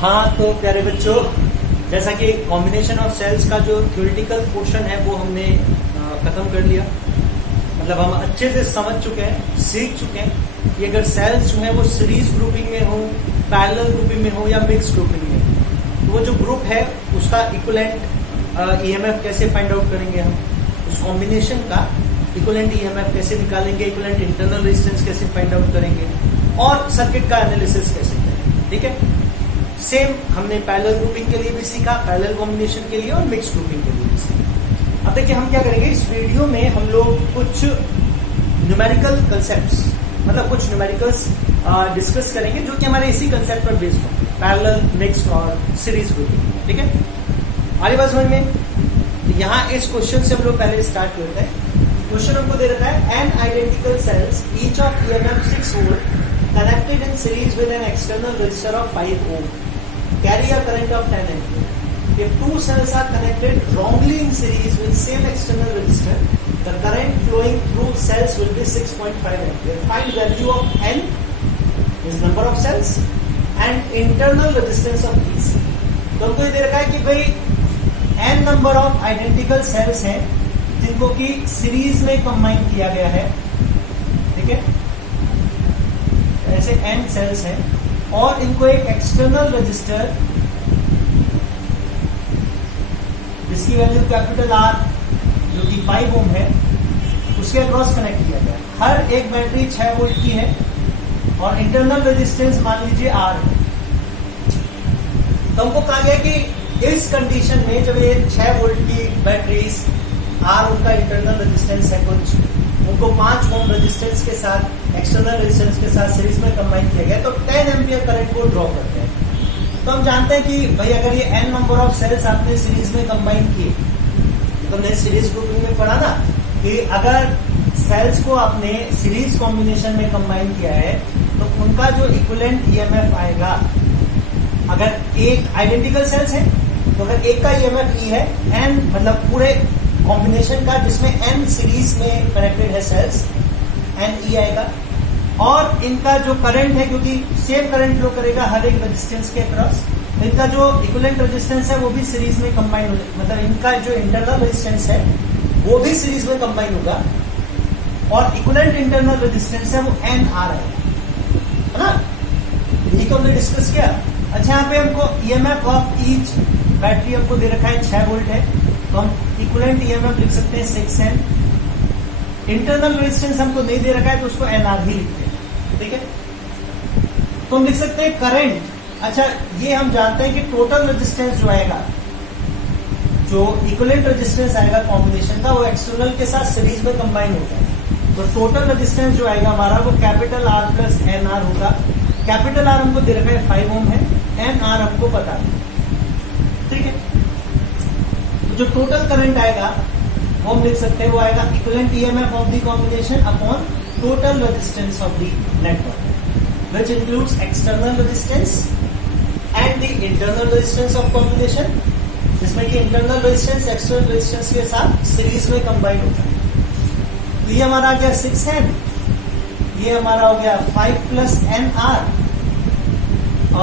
हाँ, तो प्यारे बच्चों, जैसा कि कॉम्बिनेशन ऑफ सेल्स का जो थ्योरेटिकल पोर्शन है वो हमने खत्म कर लिया। मतलब हम अच्छे से समझ चुके हैं, सीख चुके हैं कि अगर सेल्स जो है वो सीरीज ग्रुपिंग में हो, पैरेलल ग्रुपिंग में हो या मिक्स ग्रुपिंग में हो, तो वो जो ग्रुप है उसका इक्विवेलेंट ईएमएफ कैसे फाइंड आउट करेंगे हम, उस कॉम्बिनेशन का इक्विवेलेंट ईएमएफ कैसे निकालेंगे, इक्विवेलेंट इंटरनल रेजिस्टेंस कैसे फाइंड आउट करेंगे और सर्किट का एनालिसिस कैसे करेंगे। ठीक है, सेम हमने पैरेलल ग्रुपिंग के लिए भी सीखा, पैरेलल कॉम्बिनेशन के लिए और मिक्स ग्रुपिंग के लिए भी सीखा। अब देखिए हम क्या करेंगे, इस वीडियो में हम लोग कुछ न्यूमेरिकल कंसेप्ट्स, मतलब कुछ न्यूमेरिकल्स डिस्कस करेंगे जो कि हमारे इसी कंसेप्ट पर बेस्ड होंगे, पैरेलल, मिक्स और सीरीज ग्रुपिंग। ठीक है, आगे बात समझ में। यहाँ इस क्वेश्चन से हम लोग पहले स्टार्ट करते हैं। क्वेश्चन हमको दे रखा है N identical cells each of EMF 6 volt connected in series with an external resistor of 5 ohm carry a current of 10 ampere. If two cells are connected wrongly in series with same external resistor, the current flowing through cells will be 6.5 ampere. Find value of n is number of cells and internal resistance of each. तो हमको ये दे रखा है कि भाई n number of identical sales हैं जिनको कि सीरीज में कंबाइन किया गया है। ठीक है, ऐसे n सेल्स हैं और इनको एक एक्सटर्नल रजिस्टर जिसकी वैल्यू कैपिटल R जो कि 5 ओम है उसके अक्रॉस कनेक्ट किया गया। हर एक बैटरी 6 वोल्ट की है और इंटरनल रेजिस्टेंस मान लीजिए R है। तो हमको कहा गया कि इस कंडीशन में जब ये 6 वोल्ट की बैटरीज R उनका इंटरनल रेजिस्टेंस है कुछ, उनको 5 ओम रेजिस्टेंस के साथ, एक्सटर्नल रेजिस्टेंस के साथ सीरीज में कंबाइन किया गया, तो 10 एम्पियर करंट को ड्रॉ करते हैं। तो हम जानते हैं कि भाई अगर ये n नंबर ऑफ सेल्स आपने सीरीज में कंबाइन किए, तो हमने सीरीज ग्रुपिंग में पढ़ा ना कि अगर सेल्स को आपने सीरीज कॉम्बिनेशन में कंबाइन किया है तो उनका जो इक्विवेलेंट ईएमएफ आएगा, अगर एक आइडेंटिकल सेल्स है तो अगर एक का ईएमएफ ई है, n मतलब पूरे कॉम्बिनेशन का जिसमें n सीरीज में कनेक्टेड है सेल्स, n ई आएगा। और इनका जो करंट है, क्योंकि सेम करंट फ्लो करेगा हर एक रेजिस्टेंस के अक्रॉस, इनका जो इक्विवेलेंट रेजिस्टेंस है वो भी सीरीज में कंबाइन हो, मतलब इनका जो इंटरनल रेजिस्टेंस है वो भी सीरीज में कंबाइन होगा और इक्विवेलेंट इंटरनल रेजिस्टेंस है वो n आर है ना। यही तो हमने डिस्कस किया। अच्छा, यहाँ पे हमको ईएमएफ ऑफ ईच बैटरी हमको दे रखा है 6 वोल्ट है, तो हम इक्विवेलेंट ईएमएफ लिख सकते हैं 6n। इंटरनल रेजिस्टेंस हमको नहीं दे रखा है तो उसको एनआर ही लिखते हैं। ठीक है, तो हम लिख सकते हैं करंट। अच्छा, ये हम जानते हैं कि टोटल रेजिस्टेंस जो आएगा, जो इक्विवेलेंट रेजिस्टेंस आएगा कॉम्बिनेशन का, वो एक्सटर्नल के साथ सीरीज में कंबाइन होता है। तो टोटल रेजिस्टेंस जो आएगा हमारा वो capital R plus N R होगा। कैपिटल आर हमको दे रखा है 5 ओम है, एन आर हमको पता है। ठीक है, जो टोटल करंट आएगा वो हम लिख सकते हैं, वो आएगा equivalent EMF of the combination upon total resistance of the network which includes external resistance and the internal resistance of combination, जिसमें कि इंटरनल रेजिस्टेंस एक्सटर्नल रेजिस्टेंस के साथ सीरीज में कंबाइन होता है। तो ये हमारा आ गया 6n, ये हमारा हो गया 5 प्लस एन आर,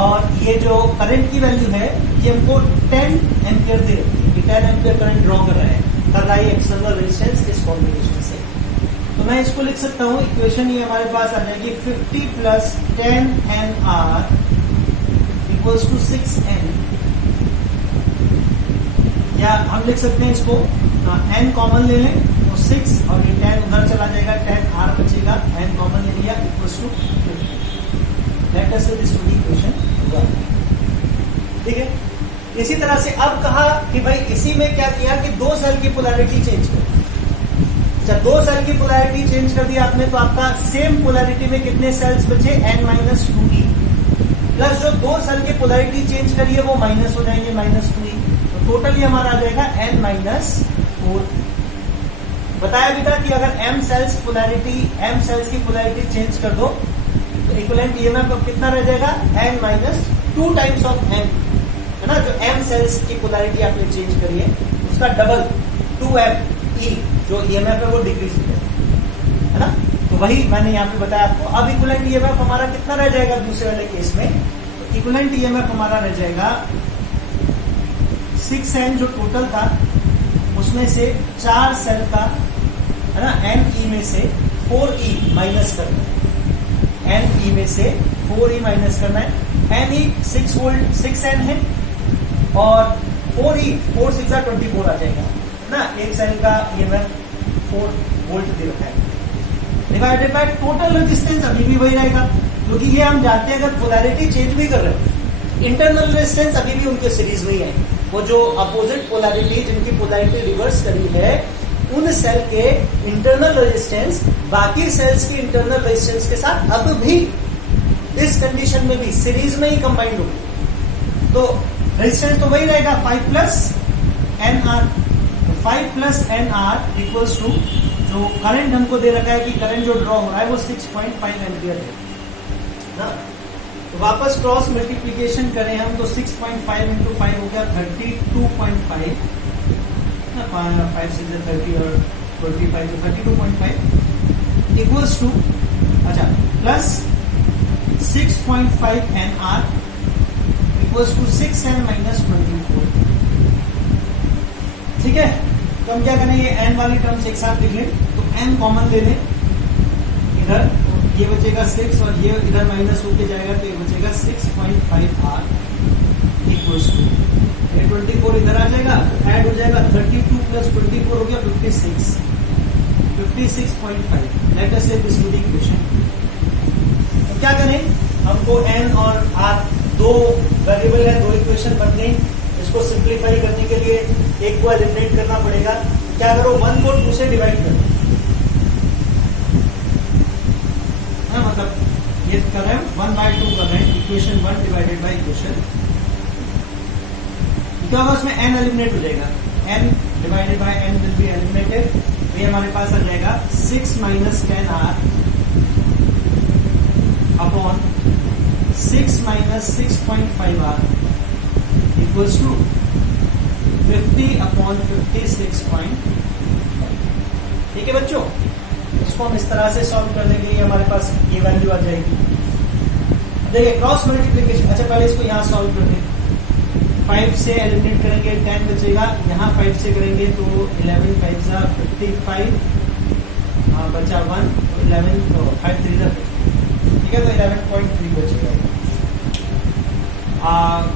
और ये जो करंट की वैल्यू है ये हमको 10 एम्पियर दे रही है, 10 एम्पियर करंट ड्रॉ कर रहा है एक्सटर्नल रेजिस्टेंस इस कॉम्बिनेशन से। तो मैं इसको लिख सकता हूँ, इक्वेशन ये हमारे पास आ जाएगी 50 plus 10 N R equals to 6n, या हम लिख सकते हैं इसको n कॉमन ले लें तो 6 और ये 10 उधर चला जाएगा, 10 आर बचेगा, n कॉमन ले लिया इक्वल्स टू 50। लेट अस से दिस इक्वेशन 1। ठीक है, इसी तरह से अब कहा कि भाई इसी में क्या किया कि 2 सेल की पोलैरिटी चेंज कर दी। जब 2 सेल की पोलैरिटी चेंज कर दी आपने, तो आपका सेम पोलैरिटी में कितने सेल्स बचे, n-2e, प्लस जो 2 सेल की पोलैरिटी चेंज करी है वो माइनस हो जाएंगे, -2e। तो टोटल ये हमारा आ जाएगा n-4। बताया भी था कि अगर m सेल्स की पोलैरिटी चेंज कर दो तो इक्विवेलेंट ईएमएफ अब कितना रह जाएगा, n-2 टाइम्स ऑफ n, है ना। जो m सेल्स की पोलैरिटी आपने चेंज करी है उसका डबल 2m e जो ईएमएफ है वो डिक्रीज हो जाएगा, है ना। तो वही मैंने यहाँ पे बताया आपको। अब इक्विवेलेंट ईएमएफ हमारा कितना रह जाएगा दूसरे वाले केस में, तो इक्विवेलेंट ईएमएफ हमारा रह जाएगा 6n जो टोटल था उसमें से 4 सेल का है ना NE में से 4E माइनस करना है, NE में से 4E माइनस करना है। NE 6 वोल्ट 6n है और 4E 4 6 24 आ जाएगा ना। एक सेल का ईएमएफ 4 वोल्ट दे रखा है, डिवाइडेड बाय टोटल रेजिस्टेंस अभी भी वही रहेगा, क्योंकि ये हम जानते हैं अगर पोलैरिटी चेंज भी कर रहे हैं, इंटरनल रेजिस्टेंस अभी भी उनके सीरीज में ही है। वो जो अपोजिट पोलैरिटी जिनकी पोलैरिटी रिवर्स करी है उन सेल के इंटरनल रेजिस्टेंस बाकी सेल्स की इंटरनल रेजिस्टेंस के साथ अब भी इस कंडीशन में भी सीरीज में ही कंबाइंड होगी। तो रेजिस्टेंस तो वही रहेगा 5 plus NR, 5 plus NR equals to जो करंट हमको दे रखा है कि करंट जो ड्रॉ हो रहा है वो 6.5 एम्पियर है ना। तो वापस क्रॉस मल्टीप्लीकेशन करें हम तो 6.5 इंटू 5 हो गया 32.5 ना, 5 6 30 और 25 तो 32.5 इक्वल्स टू अच्छा plus 6.5 NR equals to 6n minus 24। ठीक है, तो हम क्या करेंगे n वाली टर्म्स एक साथ लिख लें, तो n कॉमन ले लें इधर, ये बचेगा 6 और ये इधर माइनस होके जाएगा तो ये बचेगा 6.5R इक्वल्स टू 24 इधर आ जाएगा, ऐड हो जाएगा 32 प्लस 24 हो गया 56, 56.5। लेट अस से दिस इज द इक्वेशन। तो क्या करें, हमको n और r दो वेरिएबल है, दो इक्वेशन बन गई, इसको सिंप्लीफाई करने के लिए एक को एलिमिनेट करना पड़ेगा। क्या करो, 1 को 2 से डिवाइड करो, मतलब ये कर रहे हैं 1/2 कर रहे हैं, इक्वेशन 1 डिवाइडेड बाय इक्वेशन, क्या होगा उसमें n एलिमिनेट हो जाएगा, n divided by n will be eliminated, तो ये हमारे पास आ जाएगा 6 minus 10R upon 6 minus 6.5R equals to 50 upon 56.5। ठीक है बच्चों, इसको हम इस तरह से सॉल्व कर देंगे, ये हमारे पास ये वैल्यू आ जाएगी। देखिए क्रॉस मल्टीप्लिकेशन, अच्छा पहले इसको यहाँ सॉल्व कर दें, 5 से एलिमिनेट करेंगे 10 बचेगा, यहाँ 5 से करेंगे तो 11 5 जा 55, बचा 1 तो 11 तो 5 3 जा 50। ठीक है, तो 11.3 बचेगा।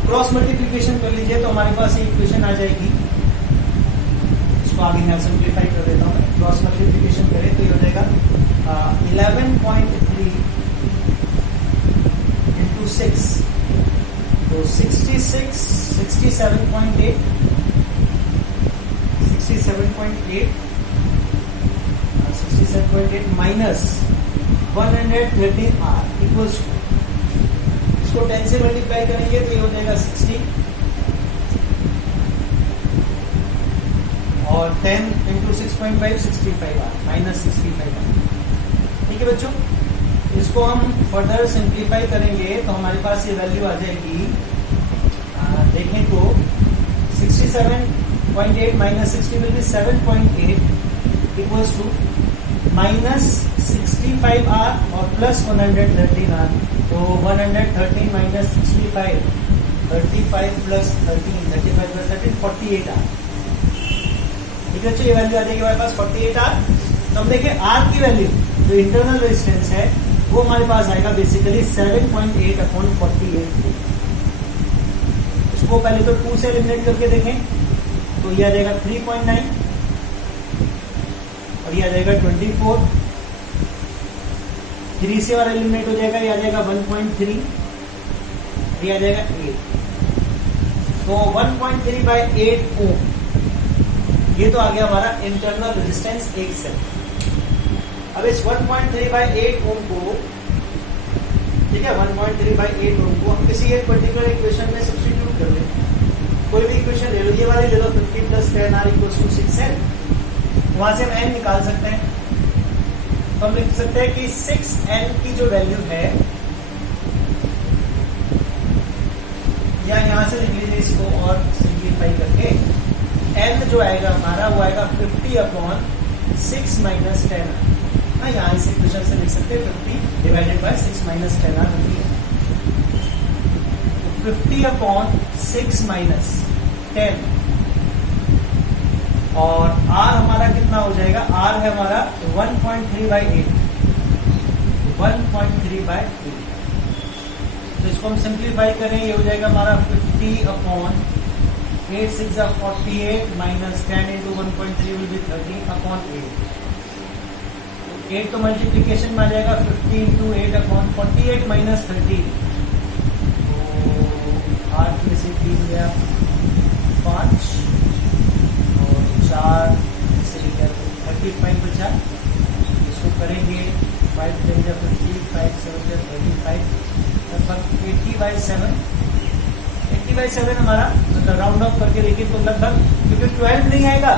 क्रॉस मल्टीप्लिकेशन कर लीजिए तो हमारे पास ये इक्वेशन आ जाएगी, इसको आगे मैं सिंप्लीफाई कर देता हूँ। क्रॉस मल्टीप्लिकेशन करें तो ये हो जाएगा 11.3 इंटू 6 तो 66 67.8 माइनस 113R इक्वल्स टू, इसको 10 से मल्टीप्लाई करेंगे तो ये हो जाएगा 60 और 10 इंटू 6.5 65R माइनस 65R। ठीक है बच्चों, इसको हम फर्दर सिंप्लीफाई करेंगे तो हमारे पास ये वैल्यू आ जाएगी, देखें तो 67.8 minus 60 will be 7.8 equals to minus 65R और प्लस 113R, तो 113 माइनस 65 35 प्लस 13 35 प्लस 13 48R। ठीक है, ये वैल्यू आ जाएगी हमारे पास 48R। तो हम देखें R की वैल्यू जो इंटरनल रेजिस्टेंस है वो हमारे पास आएगा बेसिकली 7.8 अपॉन 48। इसको पहले तो 2 से एलिमिनेट करके देखें तो ये आ जाएगा 3.9 और ये आ जाएगा 24, 3 से और एलिमिनेट हो जाएगा, ये आ जाएगा 1.3, ये आ जाएगा 8, तो 1.3 बाय 8 ओम, ये तो आ गया हमारा इंटरनल रेजिस्टेंस एक सेल। अब इस 1.3 बाय 8 ओम को, ठीक है, 1.3 बाय 8 ओम को हम किसी एक पर्टिकुलर इक्वेशन में सब्स्टिट्यूट कर लें, कोई भी इक्वेशन ले लो, ये वाली ले लो 50 plus 10R equals to 6n, वहां से हम n निकाल सकते हैं। तो हम लिख सकते हैं कि 6n की जो वैल्यू है, या यहां से लिख लीजिए इसको और सिंप्लीफाई करके, n जो आएगा हमारा वो आएगा 50 अपॉन 6 माइनस 10R। यहाँ इस इक्वेशन से लिख सकते हैं 50 डिवाइडेड बाय 6 माइनस 10R होती है। 50/6 माइनस 10, और R हमारा कितना हो जाएगा, R है हमारा 1.3/8, 1.3/8। तो इसको हम सिंप्लीफाई करें, ये हो जाएगा हमारा 50/8 6 48 माइनस 10 इंटू 1.3 विल बी 13/8। 8 तो मल्टीप्लीकेशन में आ जाएगा, 50 इंटू 8/48 माइनस 13, तो 8 में से 3 गया 5 और 4 से लेकर 35 बचा। इसको करेंगे 5 10 50, 5 7 35, लगभग 80/7। 80/7 हमारा, मतलब राउंड ऑफ करके देखिए तो लगभग, क्योंकि 12 नहीं आएगा,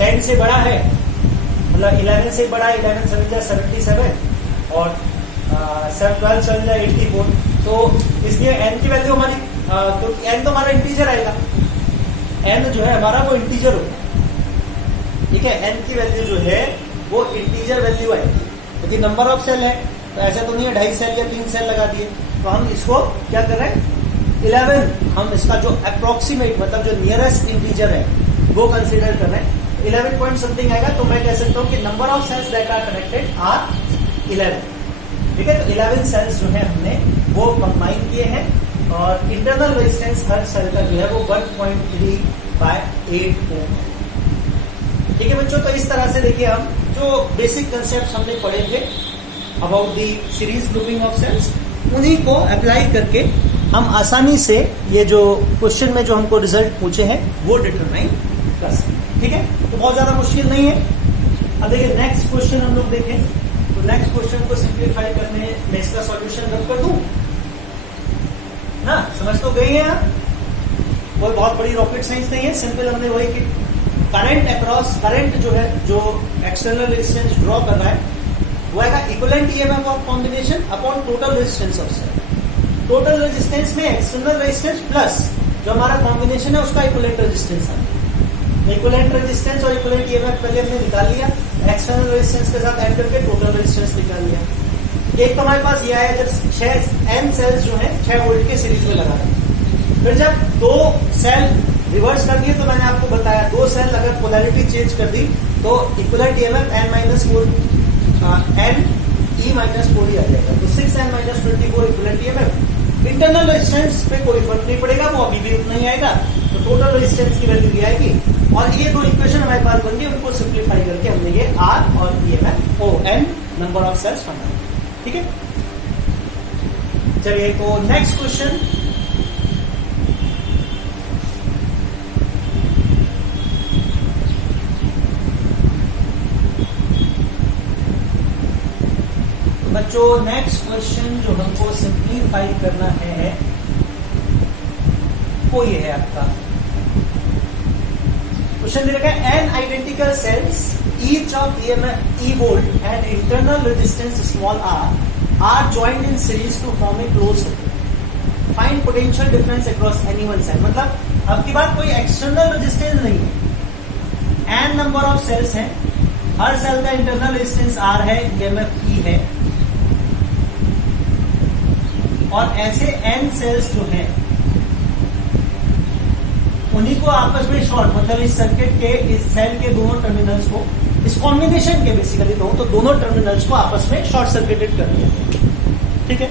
10 से बड़ा है, मतलब 11 से बड़ा है, 11 7 77 और 12 7 84। तो इसलिए n की वैल्यू हमारी, तो n तो हमारा इंटीजर आएगा, n जो है हमारा वो इंटीजर होगा, ठीक है। n की वैल्यू जो है वो इंटीजर वैल्यू आएगी, क्योंकि नंबर ऑफ सेल है, तो ऐसा तो नहीं है 2.5 सेल या 3 सेल लगा दिए। तो हम इसको क्या कर रहे हैं, 11, हम इसका जो अप्रोक्सीमेट, मतलब जो नियरेस्ट इंटीजर है वो कंसीडर कर रहे हैं। 11 पॉइंट समथिंग आएगा, तो मैं कह सकता हूं कि number of cells that are connected are 11, ठीक है। तो 11 सेल्स जो है हमने वो कंबाइन किए हैं, और इंटरनल रेजिस्टेंस हर सेल का जो है वो 1.3/8 ओम है, ठीक है बच्चों। तो इस तरह से देखिए, हम जो बेसिक कंसेप्ट हमने पढ़े थे about the series grouping of cells, उन्हीं को अप्लाई करके हम आसानी से ये जो क्वेश्चन में जो हमको रिजल्ट पूछे हैं वो डिटरमाइन कर सकते हैं, ठीक है। तो बहुत ज्यादा मुश्किल नहीं है। अब देखिए नेक्स्ट क्वेश्चन हम लोग देखें, तो नेक्स्ट क्वेश्चन को सिंप्लीफाई करने में इसका सॉल्यूशन रब कर दूं ना, समझ तो गई है आप, कोई बहुत बड़ी रॉकेट साइंस नहीं है, सिंपल हमने वही कि करंट अक्रॉस, करंट जो है जो एक्सटर्नल रेजिस्टेंस ड्रॉ कर रहा है वो आएगा equivalent EMF of combination upon total resistance of cell. Total resistance में एक्सटर्नल रेजिस्टेंस प्लस जो हमारा कॉम्बिनेशन है उसका इक्विवेलेंट रेजिस्टेंस है। इक्विवेलेंट रेजिस्टेंस और इक्विवेलेंट ईएमएफ पहले हमने निकाल लिया, एक्सटर्नल रेजिस्टेंस के साथ ऐड करके टोटल रेजिस्टेंस निकाल लिया। एक तो हमारे पास ये आया जब 6 n सेल्स जो है 6 वोल्ट के सीरीज में लगा रहे, फिर जब 2 सेल रिवर्स कर दिए, तो मैंने आपको बताया 2 सेल अगर पोलैरिटी चेंज कर दी तो equivalent EMF n - 4 n e - 4 ही आ जाएगा, तो 6n - 24 equivalent EMF. Internal resistance पे कोई फर्क नहीं पड़ेगा, वो अभी भी उतना ही आएगा, तो टोटल रेजिस्टेंस की वैल्यू भी आएगी। और ये 2 इक्वेशन हमारे पास बन गई, उनको सिंप्लीफाई करके हमने ये R और EMF O n number of cells बना, ठीक है। चलिए तो नेक्स्ट क्वेश्चन, बच्चों नेक्स्ट क्वेश्चन जो हमको सिंप्लीफाई करना है वो ये है आपका क्वेश्चन दे रखा है, N identical cells each of EMF E volt and internal resistance small r are joined in series to form a close circuit, find potential difference across any one cell. मतलब अब की बात कोई एक्सटर्नल रेजिस्टेंस नहीं है, N number of sales हैं, हर cell का internal resistance R है, ईएमएफ E है, और ऐसे n सेल्स जो हैं उन्हीं को आपस में शॉर्ट, मतलब इस सर्किट के इस सेल के दोनों टर्मिनल्स को, इस कॉम्बिनेशन के बेसिकली कहूं तो दोनों टर्मिनल्स को आपस में शॉर्ट सर्किटेड कर दिया, ठीक है।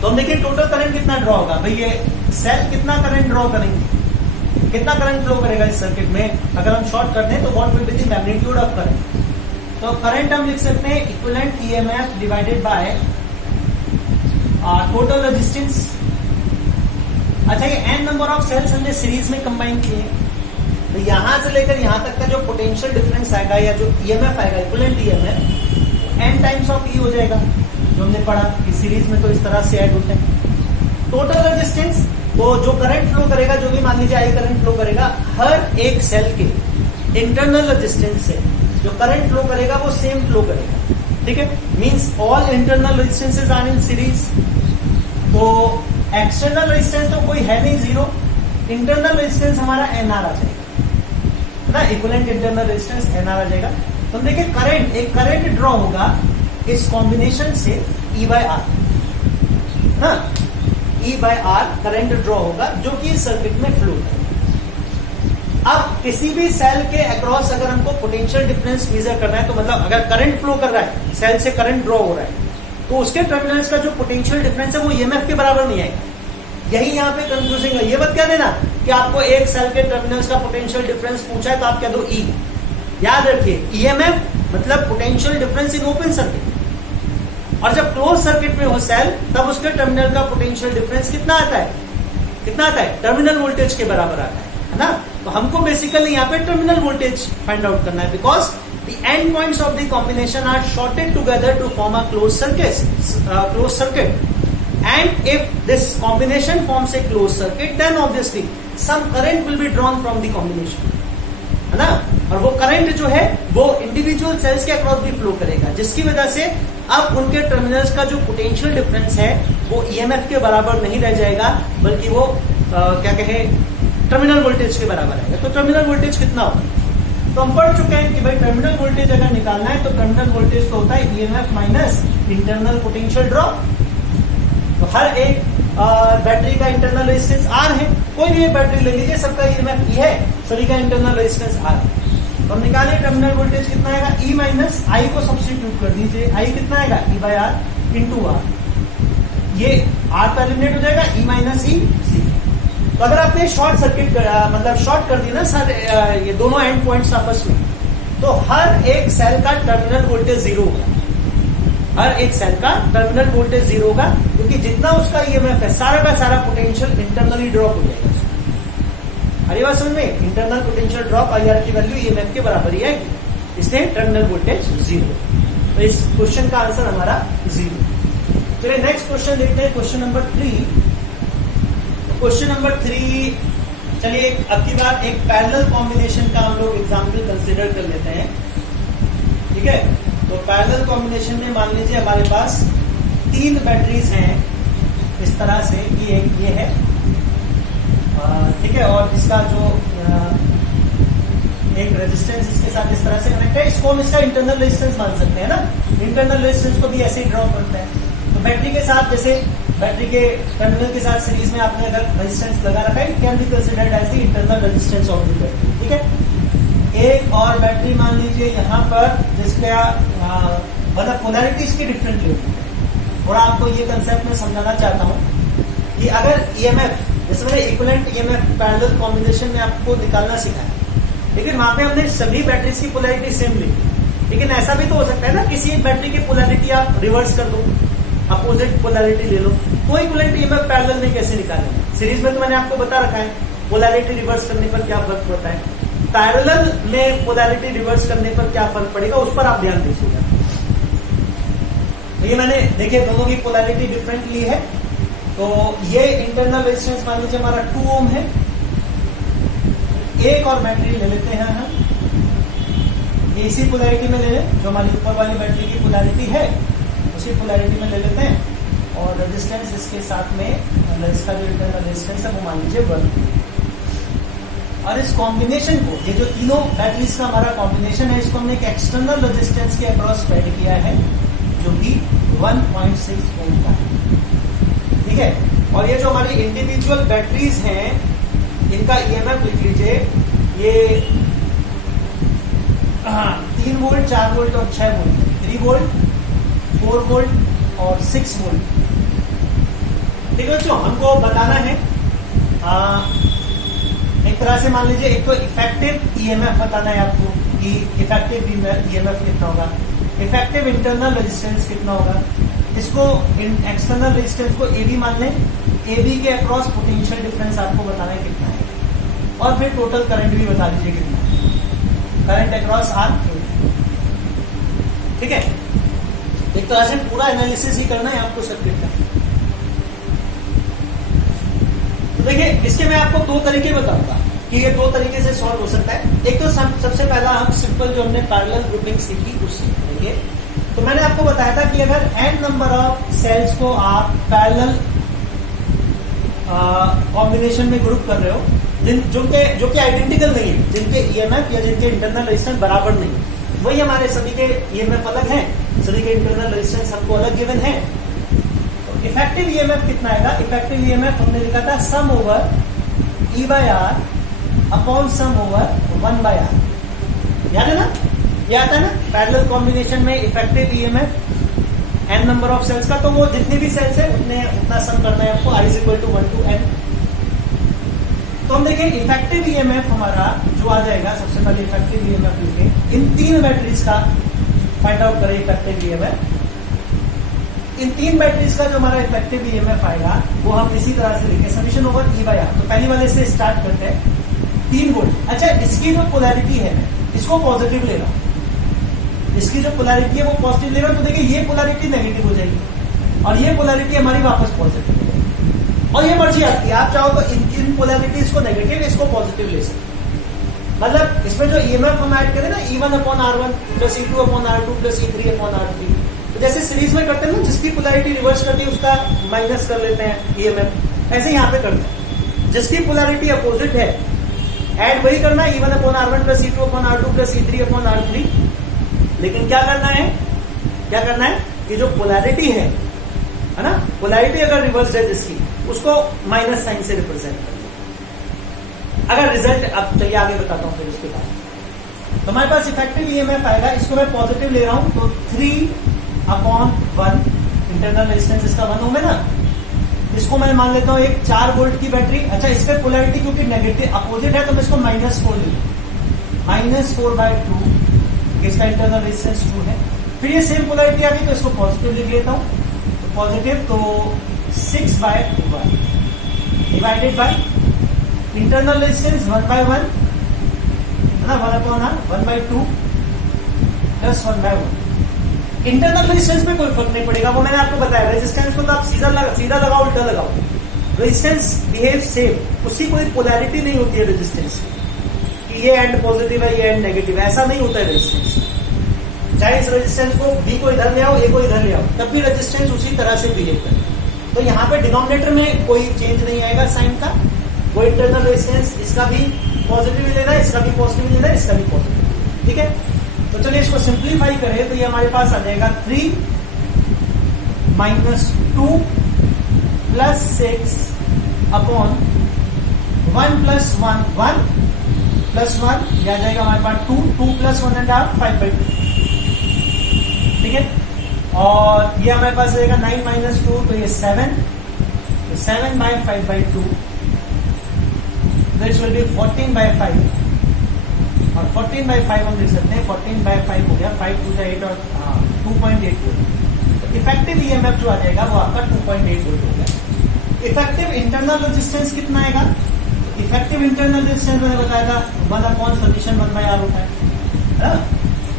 तो हम देखिए टोटल करंट कितना ड्रॉ होगा, भाई ये सेल कितना करंट ड्रॉ करेंगे, कितना करंट फ्लो करेगा इस सर्किट में अगर हम शॉर्ट कर दें, तो what will be the magnitude of current. तो करंट हम लिख सकते हैं equivalent EMF divided by total resistance. अच्छा ये n नंबर ऑफ सेल्स हमने सीरीज में कंबाइन किए, तो यहां से लेकर यहां तक का जो पोटेंशियल डिफरेंस आएगा या जो ईएमएफ आएगा equivalent EMF n times of E हो जाएगा, जो हमने पढ़ा कि सीरीज में तो इस तरह से ऐड होते हैं। टोटल रेजिस्टेंस, तो जो करंट फ्लो करेगा, जो भी मान लीजिए आई करंट फ्लो करेगा, हर एक सेल के इंटरनल रेजिस्टेंस से जो करंट फ्लो करेगा वो सेम फ्लो करेगा, ठीक है। Means all internal resistances are in series. तो एक्सटर्नल रेजिस्टेंस तो कोई है नहीं, 0, इंटरनल रेजिस्टेंस हमारा NR आ जाएगा ना, इक्विवेलेंट इंटरनल रेजिस्टेंस NR आ जाएगा। तो देखिए करंट, एक करंट ड्रॉ होगा इस कॉम्बिनेशन से E/R, ना, E by R current draw होगा जो कि इस सर्किट में फ्लो है। अब किसी भी सेल के अक्रॉस अगर हमको पोटेंशियल डिफरेंस मेजर करना है, तो मतलब अगर करंट फ्लो कर रहा है, सेल से करंट ड्रॉ हो रहा है, तो उसके टर्मिनल्स का जो पोटेंशियल डिफरेंस है वो ईएमएफ के बराबर नहीं आएगा। यही यहाँ पे कंफ्यूजिंग है। ये मत कह देना कि आपको एक सेल के टर्मिनल्स का पोटेंशियल डिफरेंस पूछा है तो आप कह दो ई। याद रखिए ईएमएफ मतलब potential difference in open circuit, और जब क्लोज सर्किट में हो सेल तब उसके टर्मिनल का पोटेंशियल डिफरेंस कितना आता है, कितना आता है, टर्मिनल वोल्टेज के बराबर आता है ना। तो हमको बेसिकली यहाँ पे टर्मिनल वोल्टेज फाइंड आउट करना है, because the end points of the combination are shorted together to form a close circuit and if this combination forms a closed circuit then obviously some current will be drawn from the combination, है ना। और वो current जो है वो individual cells के across भी flow करेगा, जिसकी वजह से अब उनके टर्मिनल्स का जो पोटेंशियल डिफरेंस है वो ईएमएफ के बराबर नहीं रह जाएगा, बल्कि वो क्या कहे टर्मिनल वोल्टेज के बराबर आएगा। तो टर्मिनल वोल्टेज कितना होगा, तो हम पढ़ चुके हैं कि भाई टर्मिनल वोल्टेज अगर निकालना है तो टर्मिनल वोल्टेज तो होता है EMF minus internal potential drop. तो हर एक बैटरी का इंटरनल रेजिस्टेंस आर है, कोई भी एक बैटरी ले लीजिए, सबका ईएमएफ ई है, सभी का इंटरनल रेजिस्टेंस आर है। तो हम निकालें टर्मिनल वोल्टेज कितना आएगा, ई माइनस आई को सब्स्टिट्यूट कर दीजिए, आई कितना आएगा E by R into R, ये आर का एलिमिनेट हो जाएगा, ई माइनस ई सी। तो अगर आपने शॉर्ट सर्किट मतलब शॉर्ट कर दी ना सर ये दोनों एंड पॉइंट्स आपस में, तो हर एक सेल का टर्मिनल वोल्टेज जीरो होगा, हर एक सेल का टर्मिनल वोल्टेज जीरो होगा, क्योंकि जितना उसका ईएमएफ है सारा का सारा पोटेंशियल इंटरनली ड्रॉप हो जाएगा उसका। अरे बात समझ में, इंटरनल पोटेंशियल ड्रॉप आईआर की वैल्यू ईएमएफ के बराबर ही आएगी, इसलिए टर्मिनल वोल्टेज जीरो। तो इस क्वेश्चन का आंसर हमारा जीरो। चलिए नेक्स्ट क्वेश्चन देखते हैं, क्वेश्चन नंबर 3। क्वेश्चन नंबर 3, चलिए अब की बार एक पैरेलल कॉम्बिनेशन का हम लोग एग्जाम्पल कंसिडर कर लेते हैं, ठीक है। तो पैरेलल कॉम्बिनेशन में मान लीजिए हमारे पास 3 बैटरीज हैं इस तरह से कि एक ये है, ठीक है, और इसका जो एक रेजिस्टेंस इसके साथ इस तरह से कनेक्ट है, इसको हम इसका इंटरनल रेजिस्टेंस मान सकते हैं ना, इंटरनल रेजिस्टेंस को भी ऐसे ही ड्रॉ करते हैं। तो बैटरी के साथ, जैसे बैटरी के टर्मिनल के साथ सीरीज में आपने अगर रेजिस्टेंस लगा रखा है, it can be considered as the internal resistance of the battery, ठीक है। एक और बैटरी मान लीजिए यहाँ पर, जिसका मतलब पोलैरिटीज की डिफरेंट होती है। और आपको ये कंसेप्ट में समझाना चाहता हूँ कि अगर ईएमएफ, जैसे मैंने इक्विवेलेंट ईएमएफ पैरेलल कॉम्बिनेशन में आपको निकालना सिखाया, लेकिन वहां पे हमने सभी बैटरीज की पोलैरिटी सेम ली, लेकिन ऐसा भी तो हो सकता है ना, किसी एक बैटरी की पोलैरिटी आप रिवर्स कर दो, अपोजिट पोलैरिटी ले लो, तो इक्विवेलेंट ईएमएफ पैरेलल में कैसे निकालेंगे। सीरीज में तो मैंने आपको बता रखा है पोलैरिटी रिवर्स करने पर क्या फर्क पड़ता है, पैरेलल में पोलैरिटी रिवर्स करने पर क्या फर्क पड़ेगा, उस पर आप ध्यान दीजिएगा। तो ये मैंने देखिए दोनों की पोलैरिटी डिफरेंट ली है। तो ये इंटरनल रेजिस्टेंस मान लीजिए हमारा 2 ओम है। एक और बैटरी ले लेते हैं हम, ये इसी पोलैरिटी में ले लें, जो हमारी ऊपर वाली बैटरी की पोलैरिटी है उसी पोलैरिटी में ले लेते हैं, और रेजिस्टेंस इसके साथ में, इसका जो इंटरनल रेजिस्टेंस है वो मान लीजिए 1। और इस कॉम्बिनेशन को, ये जो तीनों बैटरीज का हमारा कॉम्बिनेशन है, इसको हमने एक एक्सटर्नल रेजिस्टेंस के अक्रॉस स्प्रेड किया है, जो कि 1.6 ओम का है, ठीक है। और ये जो हमारी इंडिविजुअल बैटरीज हैं, इनका ईएमएफ लिख लीजिए, ये 3 वोल्ट, 4 वोल्ट और 6 वोल्ट, 3 वोल्ट, 4 वोल्ट और 6 वोल्ट, ठीक है बच्चों। हमको बताना है एक तरह से, मान लीजिए एक तो इफेक्टिव ईएमएफ बताना है आपको कि इफेक्टिव ईएमएफ कितना होगा, इफेक्टिव इंटरनल रेजिस्टेंस कितना होगा, इसको एक्सटर्नल रेजिस्टेंस को एबी मान लें, एबी के अक्रॉस पोटेंशियल डिफरेंस आपको बताना है कितना है, और फिर टोटल करंट भी बता दीजिए कितना है, करंट अक्रॉस आर, ठीक है। एक तरह से पूरा एनालिसिस ही करना है आपको सर्किट का। तो देखिए इसके मैं आपको 2 तरीके बताऊंगा कि ये 2 तरीके से सॉल्व हो सकता है। एक तो सबसे पहला हम सिंपल जो हमने पैरेलल ग्रुपिंग सीखी उससे करेंगे। तो मैंने आपको बताया था कि अगर n नंबर ऑफ सेल्स को आप पैरेलल कॉम्बिनेशन में ग्रुप कर रहे हो, जो कि आइडेंटिकल नहीं है, जिनके ईएमएफ या जिनके इंटरनल रेजिस्टेंस बराबर नहीं है, वही हमारे सभी के ईएमएफ अलग हैं, सभी के इंटरनल रेजिस्टेंस हमको अलग गिवन है। तो इफेक्टिव ईएमएफ कितना आएगा? इफेक्टिव ईएमएफ हमने लिखा था sum over E by R upon sum over 1 by R, याद है ना? ये आता है ना पैरेलल कॉम्बिनेशन में effective EMF n number of cells का, तो वो जितने भी सेल्स है उतना सम करना है आपको, i is equal to 1 to n। तो हम देखें इफेक्टिव ईएमएफ हमारा जो आ जाएगा, सबसे पहले इफेक्टिव ईएमएफ लिखे, इन 3 बैटरीज का फाइंड आउट करें इफेक्टिव ईएमएफ। इन 3 बैटरीज का जो हमारा इफेक्टिव ईएमएफ आएगा वो हम इसी तरह से लिखे summation over E by R. तो पहली वाले से स्टार्ट करते हैं, 3 वोल्ट। अच्छा, इसकी जो पोलैरिटी है इसको पॉजिटिव ले रहा हूं, इसकी जो पोलैरिटी है वो पॉजिटिव ले रहा हूं, तो देखिए ये पोलैरिटी नेगेटिव हो जाएगी और ये पोलैरिटी हमारी वापस पॉजिटिव हो जाएगी। और ये मर्जी आपकी, आप चाहो तो इन पोलैरिटीज को नेगेटिव, इसको पॉजिटिव ले सकते। मतलब इसमें जो ईएमएफ हम ऐड करें ना, E1 upon R1 plus E2 upon R2 plus E3 upon R3, तो जैसे सीरीज में करते हैं ना, जिसकी पोलैरिटी रिवर्स करती है उसका माइनस कर लेते हैं ईएमएफ, ऐसे यहाँ पे करते हैं। जिसकी पोलैरिटी अपोजिट है ऐड वही करना है, E1 upon R1 plus E2 upon R2 plus E3 upon R3। लेकिन क्या करना है, क्या करना है कि जो पोलैरिटी है ना, पोलैरिटी अगर रिवर्स है जिसकी, उसको माइनस साइन से रिप्रेजेंट करना। अगर रिजल्ट, अब चलिए आगे बताता हूं फिर उसके बाद। तो हमारे पास इफेक्टिव ईएमएफ आएगा, इसको मैं पॉजिटिव ले रहा हूं, तो 3 अपॉन 1 इंटरनल रेजिस्टेंस इसका 1 ओम है ना, इसको मैं मान लेता हूं एक 4 वोल्ट की बैटरी। अच्छा, इस पर पोलैरिटी क्योंकि नेगेटिव अपोजिट है तो मैं इसको -4 ले लूं, -4/2, इसका इंटरनल रेजिस्टेंस 2 है। फिर ये सेम पोलैरिटी आ गई तो इसको पॉजिटिव लिख लेता हूं, तो पॉजिटिव, तो 6/1 डिवाइडेड बाय इंटरनल रेजिस्टेंस 1/1 है ना, 1/2 प्लस 1/1। इंटरनल रेजिस्टेंस में कोई फर्क नहीं पड़ेगा, वो मैंने आपको बताया। रेजिस्टेंस को तो आप सीधा लगाओ उल्टा लगाओ, रेजिस्टेंस बिहेव सेम, उसकी कोई पोलैरिटी नहीं होती है रेजिस्टेंस कि ये एंड पॉजिटिव है ये एंड नेगेटिव है, ऐसा नहीं होता है रेजिस्टेंस। चाहे इस रेजिस्टेंस को बी को इधर ले आओ, ए को इधर ले आओ, तब भी रेजिस्टेंस उसी तरह से बिहेव करे। तो यहाँ पे डिनोमिनेटर में कोई चेंज नहीं आएगा साइन का, वो इंटरनल रेजिस्टेंस इसका भी पॉजिटिव लेना है, इसका भी पॉजिटिव लेना है, इसका भी पॉजिटिव, ठीक है। तो चलिए इसको सिंप्लीफाई करें तो ये हमारे पास आ जाएगा 3 - 2 प्लस 6 अपॉन 1 प्लस 1 1 प्लस 1, यह आ जाएगा हमारे पास 2 प्लस 1.5 5/2, ठीक है। और ये हमारे पास रहेगा 9 - 2, तो ये 7, तो 7/5/2, दिस विल बी 14/5, और 14/5 हम लिख सकते हैं, 14/5 हो गया, 5 2 8 और 2.8 वोल्ट। तो इफेक्टिव ईएमएफ जो आ जाएगा वो आपका 2.8 वोल्ट हो गया। इफेक्टिव इंटरनल रेजिस्टेंस कितना आएगा? इफेक्टिव इंटरनल रेजिस्टेंस मैंने बताया था 1 अपॉन समीशन 1/R होता है।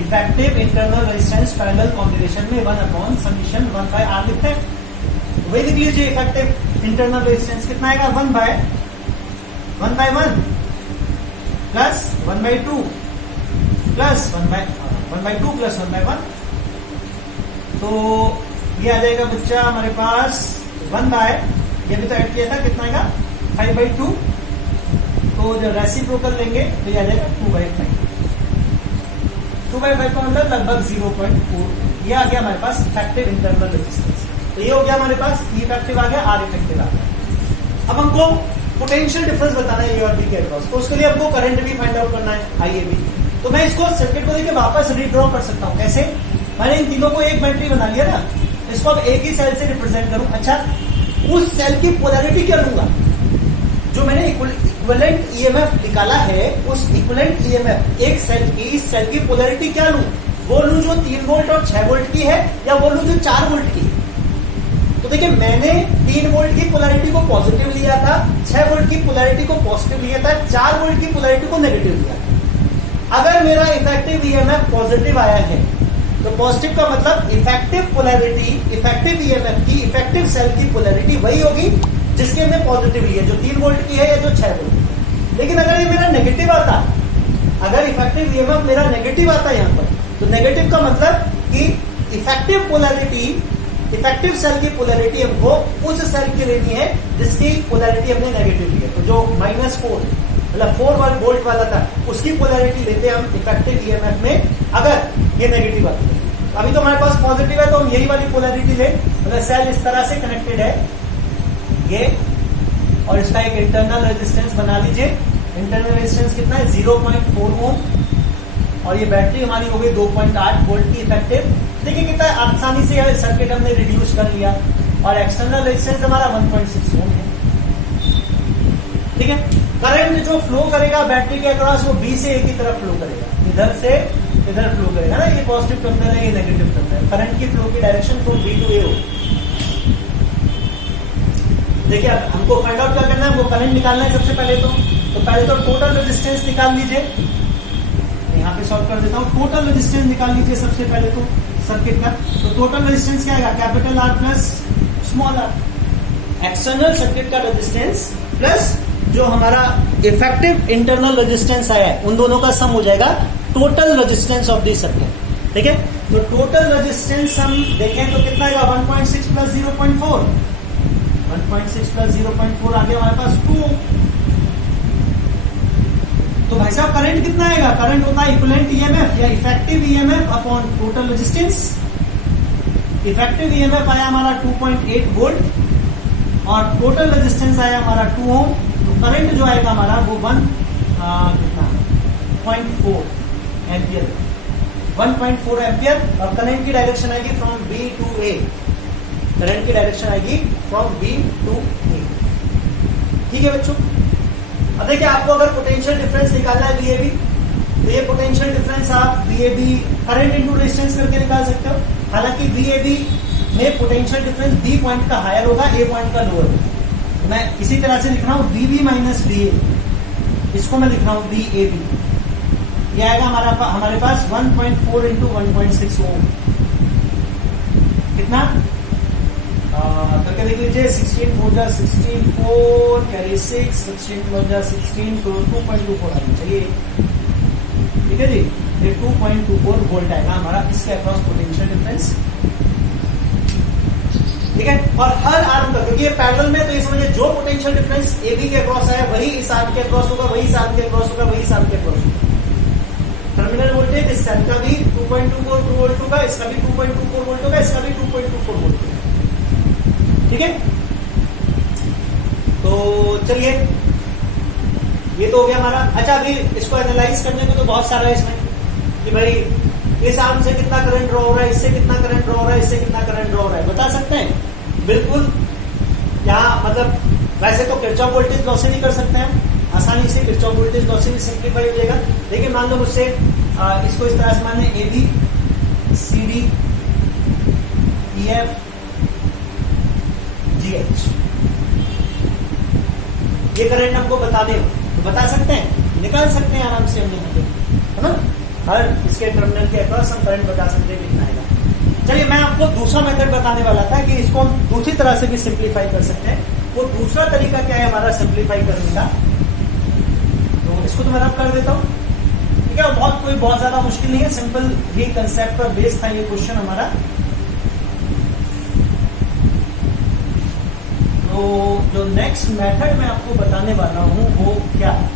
Effective internal resistance parallel combination में 1 अपॉन समीशन 1/R लिखते हैं। वही लिख लीजिए, इफेक्टिव इंटरनल रेजिस्टेंस कितना आएगा? 1/1 प्लस 1/2 प्लस 1/2 प्लस 1/1, तो ये आ जाएगा बच्चा हमारे पास 1/, ये भी तो ऐड किया था, कितना आएगा? 5/2, तो जो रेसिप्रोकल लेंगे तो ये आ जाएगा 2/5। 2/5 का मतलब लगभग 0.4, ये आ गया हमारे पास इफेक्टिव इंटरनल रेजिस्टेंस। तो ये हो गया हमारे पास ई इफेक्टिव आ गया, आर इफेक्टिव आ गया। अब हमको पोटेंशियल डिफरेंस बताना है ए और बी के अक्रॉस, तो उसके लिए हमको करंट भी फाइंड आउट करना है, आईएबी। तो मैं इसको सर्किट को लेकर वापस रीड्रॉ कर सकता हूं, कैसे? मैंने इन तीनों को एक बैटरी बना लिया ना, इसको अब एक ही सेल से रिप्रेजेंट करूं। अच्छा, उस सेल की पोलैरिटी क्या लूंगा? जो मैंने इक्विवेलेंट ईएमएफ निकाला है, उस इक्विवेलेंट ईएमएफ एक सेल की, इस सेल की पोलैरिटी क्या लूं? वो लूं जो 3 वोल्ट और 6 वोल्ट की है, या वो लूं जो 4 वोल्ट की? तो देखिए, मैंने 3 वोल्ट की पोलैरिटी को पॉजिटिव लिया था, 6 वोल्ट की पोलैरिटी को पॉजिटिव लिया था, 4 वोल्ट की पोलैरिटी को नेगेटिव लिया था। अगर मेरा इफेक्टिव ईएमएफ पॉजिटिव आया है, तो पॉजिटिव का मतलब इफेक्टिव पोलैरिटी, इफेक्टिव ईएमएफ की, इफेक्टिव सेल की पोलैरिटी वही होगी जिसके हमने पॉजिटिव ली है, जो 3 वोल्ट की है या जो 6 वोल्ट। लेकिन अगर ये मेरा नेगेटिव आता, अगर इफेक्टिव ईएमएफ मेरा नेगेटिव आता है यहाँ पर, तो नेगेटिव का मतलब कि इफेक्टिव पोलैरिटी, इफेक्टिव सेल की पोलैरिटी हमको उस सेल की लेनी है जिसकी पोलैरिटी हमने नेगेटिव ली है। तो जो -4 मतलब 4 वोल्ट वाला था, उसकी पोलैरिटी लेते हैं हम इफेक्टिव ईएमएफ में, अगर ये नेगेटिव आती है। अभी तो हमारे पास पॉजिटिव है तो हम यही वाली पोलैरिटी ले, मतलब सेल इस तरह से कनेक्टेड है ये, और इसका एक इंटरनल रेजिस्टेंस बना लीजिए। इंटरनल रेजिस्टेंस कितना है 0.4 ओम, और ये बैटरी हमारी हो गई 2.8 वोल्ट की इफेक्टिव। देखिए कितना आसानी से यह सर्किट हमने रिड्यूस कर लिया, और एक्सटर्नल रेजिस्टेंस हमारा 1.6 ओम है। ठीक है, करंट जो फ्लो करेगा बैटरी के अक्रॉस वो बी से ए की तरफ फ्लो करेगा, इधर से इधर फ्लो करेगा ना, ये पॉजिटिव टर्मिनल है, ये नेगेटिव टर्मिनल है। करंट की फ्लो की डायरेक्शन फ्रॉम बी टू ए हो। देखिए अब हमको फाइंड आउट क्या करना है, हमको करंट निकालना है सबसे पहले तो पहले तो टोटल रेजिस्टेंस निकाल लीजिए। यहाँ पे सॉल्व कर देता हूँ, टोटल रेजिस्टेंस निकाल लीजिए सबसे पहले तो सर्किट का। तो टोटल रेजिस्टेंस क्या आएगा, capital R plus small R. External circuit का रेजिस्टेंस प्लस जो हमारा इफेक्टिव इंटरनल रेजिस्टेंस आया है, उन दोनों का सम हो जाएगा total resistance of the circuit. ठीक है, तो टोटल रेजिस्टेंस हम देखें तो कितना आएगा 1.6 प्लस 0.4, 1.6 प्लस 0.4 आ गया हमारे पास 2। तो भाई साहब करंट कितना आएगा, करंट होता है इक्विवेलेंट ईएमएफ या effective EMF upon total resistance. Effective EMF आया हमारा 2.8 वोल्ट और टोटल रेजिस्टेंस आया हमारा 2 ओम। तो करंट जो आएगा हमारा वो 1.4 एम्पियर, 1.4 एम्पियर। और करंट की डायरेक्शन आएगी from B to A, current की डायरेक्शन आएगी फ्रॉम बी टू ए। ठीक है बच्चों, अब देखिए आपको अगर पोटेंशियल डिफरेंस निकालना है वीएबी, तो ये पोटेंशियल डिफरेंस आप वीएबी करंट इनटू रेजिस्टेंस करके निकाल सकते हो। हालांकि वीएबी में पोटेंशियल डिफरेंस बी पॉइंट का हायर होगा, ए पॉइंट का लोअर होगा। मैं इसी तरह से लिख रहा हूं वीबी माइनस वीए, इसको मैं लिख रहा हूं वीएबी। ये आएगा हमारे पास 1.4 इंटू 1.6 ओम। कितना करके देख लीजिए, 16 4 जा 16 4 कैरी 6, 16 4 जा 16 तो 2.24 आना चाहिए। ठीक है जी, ये 2.24 वोल्ट आएगा हमारा इसके अक्रॉस पोटेंशियल डिफरेंस। ठीक है, और हर आर्म का, क्योंकि ये पैरेलल में, तो ये समझिए जो पोटेंशियल डिफरेंस एबी के अक्रॉस आया वही इस आर्म के अक्रॉस होगा, वही इस आर्म के अक्रॉस होगा, वही इस आर्म के अक्रॉस होगा। टर्मिनल वोल्टेज इस सेल का भी 2.24 वोल्ट होगा, इसका भी 2.24 वोल्ट होगा, इसका भी 2.24 वोल्ट होगा। ठीक है, तो चलिए ये तो हो गया हमारा। अच्छा, अभी इसको एनालाइज करने में तो बहुत सारा है इसमें कि भाई इस आर्म से कितना करंट ड्रॉ हो रहा है, इससे कितना करंट ड्रॉ हो रहा है, इससे कितना करंट ड्रॉ हो रहा है, बता सकते हैं? बिल्कुल, यहाँ मतलब वैसे तो किरचॉफ वोल्टेज लॉ से भी कर सकते हैं, आसानी से किरचॉफ वोल्टेज लॉ से भी सिंप्लीफाई हो जाएगा। लेकिन मान लो मुझसे इसको इस तरह से मान लें, A B C D E F G H, ये करंट हमको बता दे तो बता सकते हैं, निकाल सकते हैं आराम से हम यहाँ पे, है ना। हर इसके टर्मिनल के अक्रॉस हम करंट बता सकते हैं कितना आएगा। चलिए मैं आपको दूसरा मेथड बताने वाला था कि इसको हम दूसरी तरह से भी सिंप्लीफाई कर सकते हैं। वो दूसरा तरीका क्या है हमारा सिंप्लीफाई करने का, तो इसको तो मैं रब कर देता हूँ। ठीक है, बहुत ज्यादा मुश्किल नहीं है, सिंपल ही कंसेप्ट पर बेस था ये क्वेश्चन हमारा। तो जो नेक्स्ट मेथड मैं आपको बताने वाला हूं वो क्या है,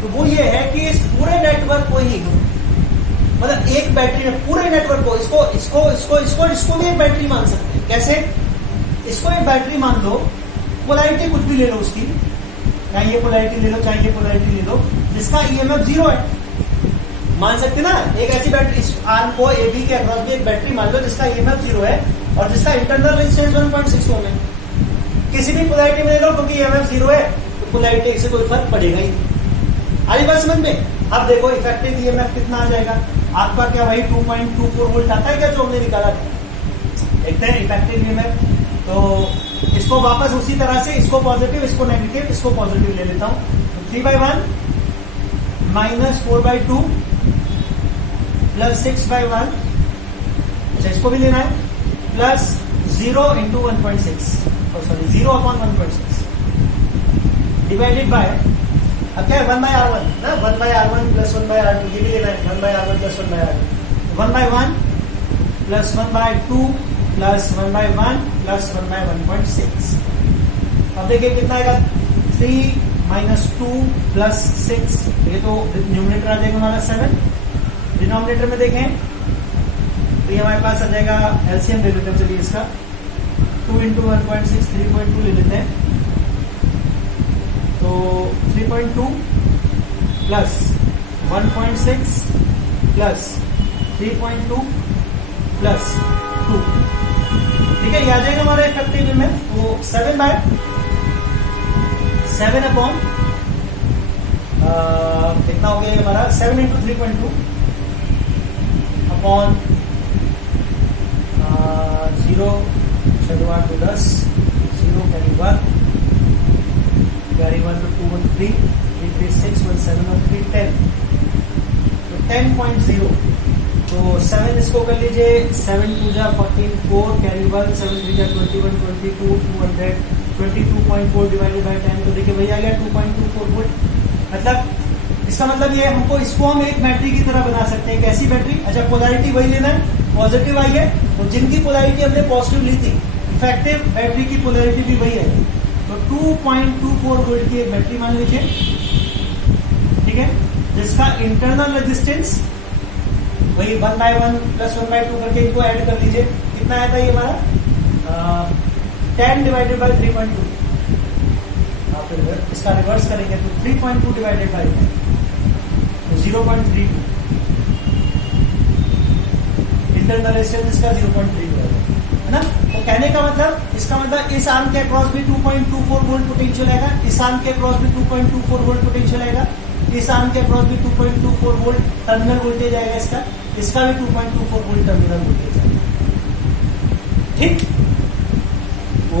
तो वो ये है कि इस पूरे नेटवर्क को ही, मतलब एक बैटरी में पूरे नेटवर्क को, इसको भी एक बैटरी मान सकते हैं। कैसे? इसको एक बैटरी मान लो, पोलैरिटी कुछ भी ले लो उसकी, चाहे ये पोलैरिटी ले लो, चाहे ये पोलैरिटी ले लो, जिसका ईएमएफ 0 है, मान सकते ना। एक ऐसी बैटरी, इस आर्म को ए बी के अक्रॉस भी एक बैटरी मान लो जिसका ईएमएफ 0 है और जिसका इंटरनल रेजिस्टेंस 1.6 ओम है। किसी भी पोलैरिटी में ले लो, क्योंकि ईएमएफ 0 है तो पोलैरिटी से कोई फर्क पड़ेगा ही। आई बात समझ में? अब देखो इफेक्टिव ईएमएफ कितना आ जाएगा आपका, क्या वही 2.24 वोल्ट आता है क्या जो हमने निकाला था? देखते हैं इफेक्टिव ईएमएफ। तो इसको वापस उसी तरह से, इसको पॉजिटिव, इसको नेगेटिव, इसको पॉजिटिव ले लेता हूं। 3/1 माइनस 4/2 प्लस 6/1, अच्छा इसको भी लेना है, plus 0 into 1.6, sorry 0 upon 1.6 divided by, अब क्या है 1/R1 ना, 1/R1 प्लस 1/R2, ये भी लेना है, 1/R1 plus 1/R2, 1/1 plus 1/2 plus 1/1 plus 1/1.6। अब देखिए कितना आएगा, 3 माइनस 2 प्लस 6, ये तो न्यूमरेटर आ जाएगा हमारा 7, डिनोमिनेटर में देखें तो ये हमारे पास आ जाएगा, एलसीएम ले लेते हैं चलिए इसका, 2 इंटू 1.6 3.2 ले लेते हैं। तो 3.2 प्लस 1.6 प्लस 3.2 प्लस 2, ठीक है, ये आ जाएगा हमारा इफेक्टिव में वो 7 अपॉन कितना हो गया हमारा 7 into 3.2 upon 0 8 to 10 0 carry 1 to 2 1 3 3 3 6 1 7 1 3 10, तो 10.0, तो 7 इसको कर लीजिए, 7 2 जा 14 4 कैरी 1 7 3 जा 21 22 200 22.4 डिवाइडेड बाय 10, तो देखिए भैया आ गया 2.24 वोल्ट। मतलब इसका मतलब ये हमको इसको हम एक बैटरी की तरह बना सकते हैं। कैसी बैटरी? अच्छा, पोलैरिटी वही लेना है, पॉजिटिव आई है, तो जिनकी पोलैरिटी हमने पॉजिटिव ली थी, इफेक्टिव बैटरी की पोलैरिटी भी वही है, तो 2.24 वोल्ट की एक बैटरी मान लीजिए, ठीक है, जिसका इंटरनल रेजिस्टेंस वही 1/1 प्लस 1/2 करके इनको ऐड कर लीजिए, कितना आया था ये हमारा 10 डिवाइडेड बाय 3.2, फिर इसका रिवर्स करेंगे तो 3.2 डिवाइडेड बाय 10 तो 0.32, इंटरनल रेजिस्टेंस इसका 0.3 है ना। तो कहने का मतलब, इसका मतलब इस आर्म के अक्रॉस भी 2.24 वोल्ट पोटेंशियल आएगा, इस आर्म के अक्रॉस भी 2.24 वोल्ट पोटेंशियल आएगा, इस आर्म के अक्रॉस भी 2.24 वोल्ट टर्मिनल वोल्टेज आएगा, इसका भी 2.24 वोल्ट टर्मिनल वोल्टेज आएगा, ठीक,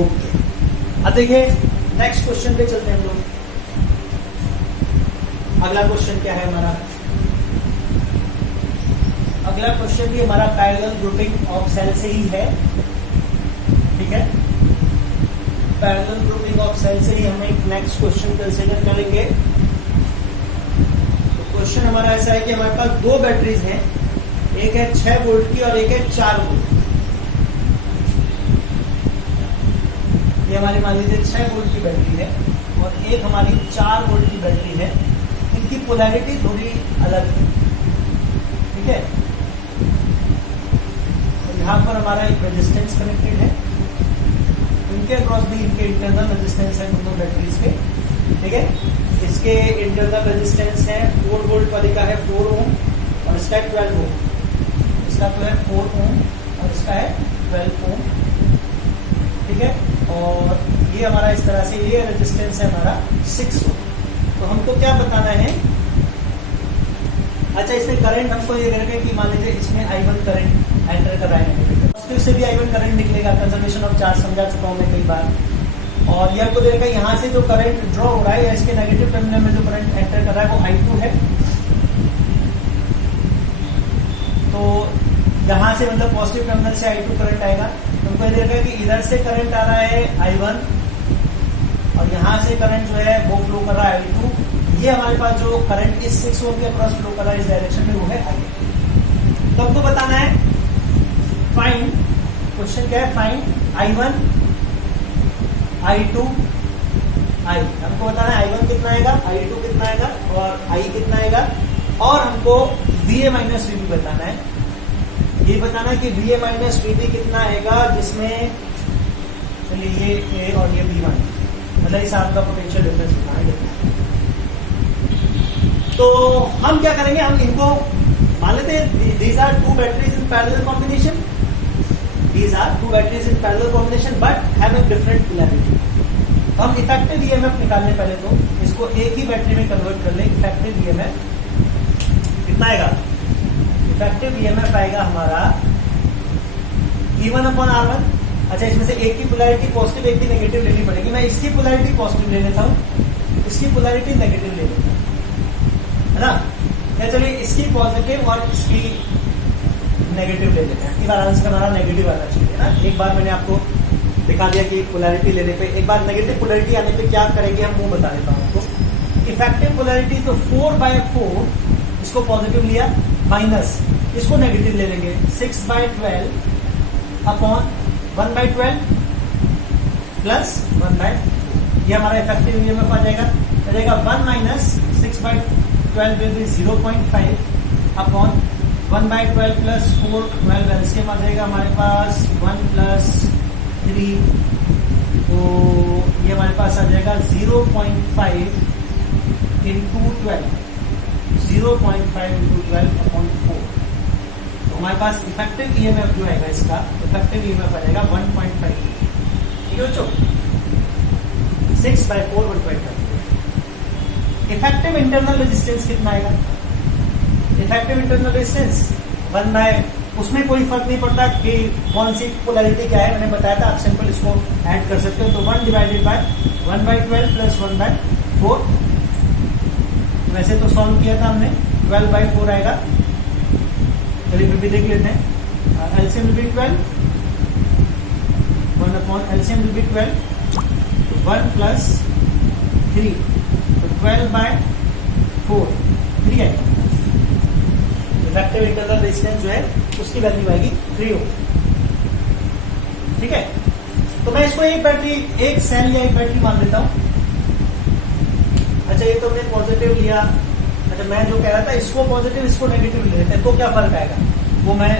ओके। अब देखिए नेक्स्ट क्वेश्चन पे चलते हैं हम लोग। अगला क्वेश्चन क्या है हमारा? अगला क्वेश्चन भी हमारा पैरेलल ग्रुपिंग ऑफ सेल से ही है, ठीक है, पैरेलल ग्रुपिंग ऑफ सेल से ही हम एक नेक्स्ट क्वेश्चन कंसीडर करेंगे। तो क्वेश्चन हमारा ऐसा है कि हमारे पास दो बैटरीज हैं, एक है 6 वोल्ट की और एक है 4 वोल्ट। ये हमारी मान लीजिए 6 वोल्ट की बैटरी है और एक हमारी 4 वोल्ट की बैटरी है, इनकी पोलैरिटी थोड़ी अलग है, ठीक है। तो यहाँ पर हमारा एक रेजिस्टेंस कनेक्टेड है, इनके अक्रॉस भी इनके इंटरनल रेजिस्टेंस है दोनों बैटरीज के, ठीक है। इसके इंटरनल रेजिस्टेंस है 4 वोल्ट वाली का है 4 ओम और इसका है 12 ओम, इसका तो है 4 ओम और इसका है 12 ओम, ठीक है। और ये हमारा इस तरह से ये रेजिस्टेंस है हमारा 6 ओम। तो हमको क्या बताना है? अच्छा, इसमें करंट हमको ये करके कि मान लीजिए इसमें I1 करंट एंटर कर रहा है, तो इससे भी I1 करंट निकलेगा, कंजर्वेशन ऑफ चार्ज समझा चुका हूं मैं कई बार। और यह को देखा यहाँ से जो करंट ड्रॉ हो रहा है या इसके नेगेटिव टर्मिनल में जो करंट एंटर कर रहा है वो I2 है। तो यहाँ से मतलब पॉजिटिव टर्मिनल से I2 करंट आएगा, तुमको ये देखा कि इधर से करंट आ रहा है I1 और यहाँ से करंट जो है वो फ्लो कर रहा है I2। ये हमारे पास जो करंट इस 6 ओम के अक्रॉस फ्लो कर रहा है इस डायरेक्शन में वो है I। तो हमको बताना है फाइंड, क्वेश्चन क्या है? Find I1 I2 I। हमको बताना है I1 कितना आएगा, I2 कितना आएगा और I कितना आएगा, और हमको VA माइनस VB बताना है। ये बताना है कि VA माइनस VB कितना आएगा, जिसमें चलिए ये A और ये B मान, मतलब इस आर्म का पोटेंशियल डिफरेंस बताना है। तो हम क्या करेंगे, हम इनको मान लेते हैं these are two batteries in parallel combination, these are two batteries in parallel combination but having different polarity। हम इफेक्टिव ईएमएफ निकालने पहले तो इसको एक ही बैटरी में कन्वर्ट कर ले। इफेक्टिव ईएमएफ कितना आएगा? इफेक्टिव ईएमएफ आएगा हमारा E1 अपॉन R1। अच्छा, इसमें से एक की पोलैरिटी पॉजिटिव एक की नेगेटिव लेनी पड़ेगी। मैं इसकी पोलैरिटी पॉजिटिव ले लेता हूँ, इसकी पोलैरिटी नेगेटिव ले लेता हूँ, है ना। या चलिए इसकी पॉजिटिव और इसकी नेगेटिव ले लेते हैं। एक बार आंसर हमारा नेगेटिव आना चाहिए ना। एक बार मैंने आपको दिखा दिया कि पोलैरिटी लेने पे, एक बार नेगेटिव पोलैरिटी आने पे क्या करेंगे हम वो बता देता हूँ आपको। इफेक्टिव पोलैरिटी तो 4/4 इसको पॉजिटिव लिया, माइनस इसको नेगेटिव ले लेंगे 6/12 अपॉन 1/12 प्लस 1/2। ये हमारा इफेक्टिव ईएमएफ आ जाएगा 1 minus 6/12 will be 0.5 upon 1/12 plus 4, 12 LCM आ जाएगा हमारे पास 1 प्लस 3, तो ये हमारे पास आ जाएगा 0.5 इंटू 12, 0.5 इंटू 12 अपॉन 4। तो हमारे पास इफेक्टिव ईएमएफ जो आएगा इसका, इफेक्टिव ईएमएफ आ जाएगा 1.5, ठीक है बच्चों, 6/4 1.5। इफेक्टिव इंटरनल रेजिस्टेंस कितना आएगा? इफेक्टिव इंटरनल रेजिस्टेंस 1 बाय, उसमें कोई फर्क नहीं पड़ता कि कौन सी पोलैरिटी क्या है, मैंने बताया था, आप सिंपल इसको ऐड कर सकते हो। तो 1 डिवाइडेड बाय 1/12 प्लस 1/4, वैसे तो सॉल्व किया था हमने, 12/4 आएगा, चलिए फिर भी देख लेते हैं। LCM will be 12, 1 upon LCM will be 12, 1 plus 3, तो 12/4, 3 आएगा। इफेक्टिव इंटरनल रेजिस्टेंस जो है उसकी वैल्यू आएगी 3 ओम, ठीक है। तो मैं इसको एक बैटरी, एक सेल या एक बैटरी मान लेता हूं। अच्छा ये तो हमने पॉजिटिव लिया, अच्छा मैं जो कह रहा था इसको पॉजिटिव इसको नेगेटिव ले लेते हैं, तो क्या फर्क आएगा वो मैं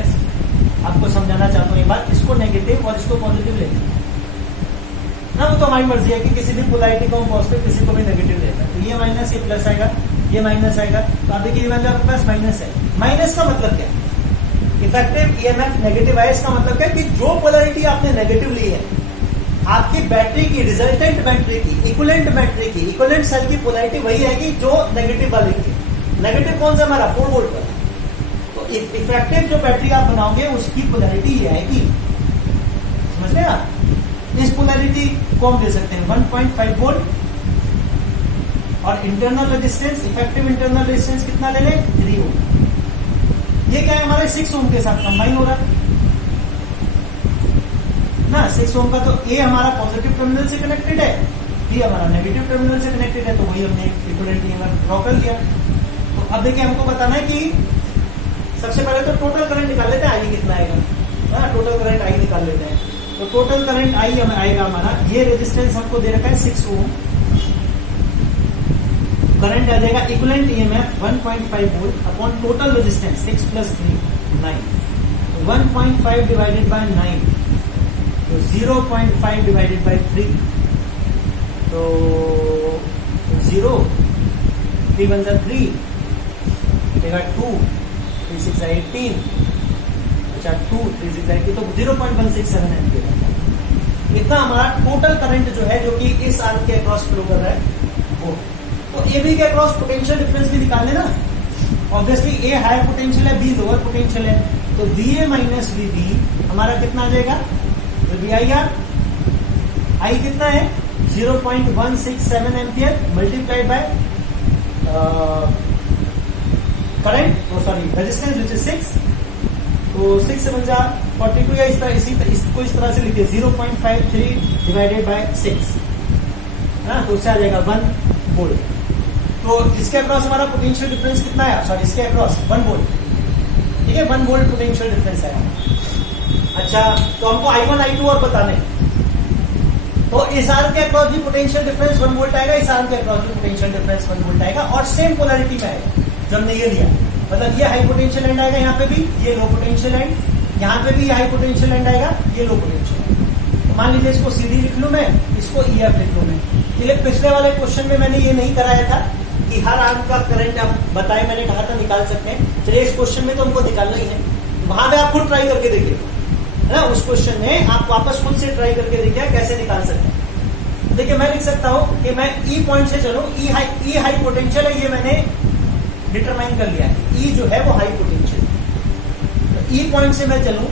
आपको समझाना चाहता हूँ एक बात। इसको नेगेटिव और इसको पॉजिटिव लेते हैं ना, वो तो हमारी मर्जी है कि किसी भी पोलैरिटी को हम पॉजिटिव, किसी को भी नेगेटिव लेते हैं। तो ये माइनस, ये प्लस आएगा, ये माइनस आएगा, तो आप देखिए ये वैल्यू आपके पास माइनस है। माइनस का मतलब क्या है? इफेक्टिव ईएमएफ नेगेटिव है, इसका मतलब क्या है कि जो पोलैरिटी आपने नेगेटिव ली है, आपकी बैटरी की, रिजल्टेंट बैटरी की, इक्विवेलेंट बैटरी की, इक्विवेलेंट सेल की पोलैरिटी वही आएगी जो नेगेटिव वाली की। नेगेटिव कौन सा हमारा 4 वोल्ट वाला, तो इफेक्टिव जो बैटरी आप बनाओगे उसकी पोलैरिटी ये आएगी, समझ रहे आप? इस पोलैरिटी को हम ले सकते हैं 1.5 वोल्ट, और internal resistance, effective internal resistance कितना ले लें? 3 ओम। ये क्या है हमारे 6 ओम के साथ कंबाइन हो रहा है ना, 6 ओम का। तो ए हमारा पॉजिटिव टर्मिनल से कनेक्टेड है, बी हमारा नेगेटिव टर्मिनल से कनेक्टेड है, तो वही हमने इक्विवेलेंट ईएमएफ ड्रॉ कर लिया। तो अब देखिए हमको बताना है कि सबसे पहले तो टोटल करंट निकाल लेते हैं, आई कितना आएगा, टोटल करंट आई निकाल लेते हैं। तो टोटल करंट आई हमें आएगा हमारा, ये रेजिस्टेंस हमको दे रखा है 6 ओम, करंट आ जाएगा equivalent EMF 1.5 volt upon total resistance 6 plus 3 9, तो 1.5 डिवाइडेड बाय 9, तो 0.5 डिवाइडेड बाय 3, तो 0, 3 1 3, 2, 3 6 18, अच्छा 2 3 6 18, तो 0.167 एम्पियर। इतना हमारा टोटल करंट जो है, जो कि इस आर्म के अक्रॉस फ्लो कर रहा है वो। तो ए बी के अक्रॉस पोटेंशियल डिफरेंस भी निकालने ना, ऑब्वियसली ए हायर पोटेंशियल है, बी लोअर पोटेंशियल है, तो VA माइनस VB हमारा कितना आ जाएगा? तो VIR, आई कितना है 0.167 ampere multiplied by current, sorry resistance which is 6, तो 6 से बन जा 42, या इस तरह, इसको इस तरह से लिखिए 0.53 डिवाइडेड बाय 6, है, तो उससे आ जाएगा 1 वोल्ट। तो इसके अक्रॉस हमारा पोटेंशियल डिफरेंस कितना है? सॉरी इसके अक्रॉस 1 वोल्ट, ठीक है, 1 वोल्ट पोटेंशियल डिफरेंस है। अच्छा तो हमको I1 I2 और बताने, तो इस आर्म के अक्रॉस भी पोटेंशियल डिफरेंस 1 वोल्ट आएगा, इस आर्म के अक्रॉस भी पोटेंशियल डिफरेंस 1 वोल्ट आएगा, और सेम पोलैरिटी में आएगा जो हमने ये लिया, मतलब ये हाई पोटेंशियल एंड आएगा, यहाँ पे भी ये लो पोटेंशियल एंड, यहाँ पे भी ये हाई पोटेंशियल एंड आएगा, ये लो पोटेंशियल एंड। तो मान लीजिए इसको सीधी लिख लूं मैं, इसको EF लिख लूं मैं। पिछले वाले क्वेश्चन में मैंने ये नहीं कराया था कि हर आर्म का करंट आप बताए, मैंने कहा था निकाल सकते हैं। चलिए इस क्वेश्चन में तो हमको निकालना ही है, वहां पे आप खुद ट्राई करके देखिए, है ना, उस क्वेश्चन में आप वापस खुद से ट्राई करके देखिए कैसे निकाल सकते हैं। देखिए मैं लिख सकता हूं कि मैं ई पॉइंट से चलूं, ई हाई पोटेंशियल है, ये मैंने डिटरमाइन कर लिया है, ई जो है वो हाई पोटेंशियल, तो ई पॉइंट से मैं चलूं,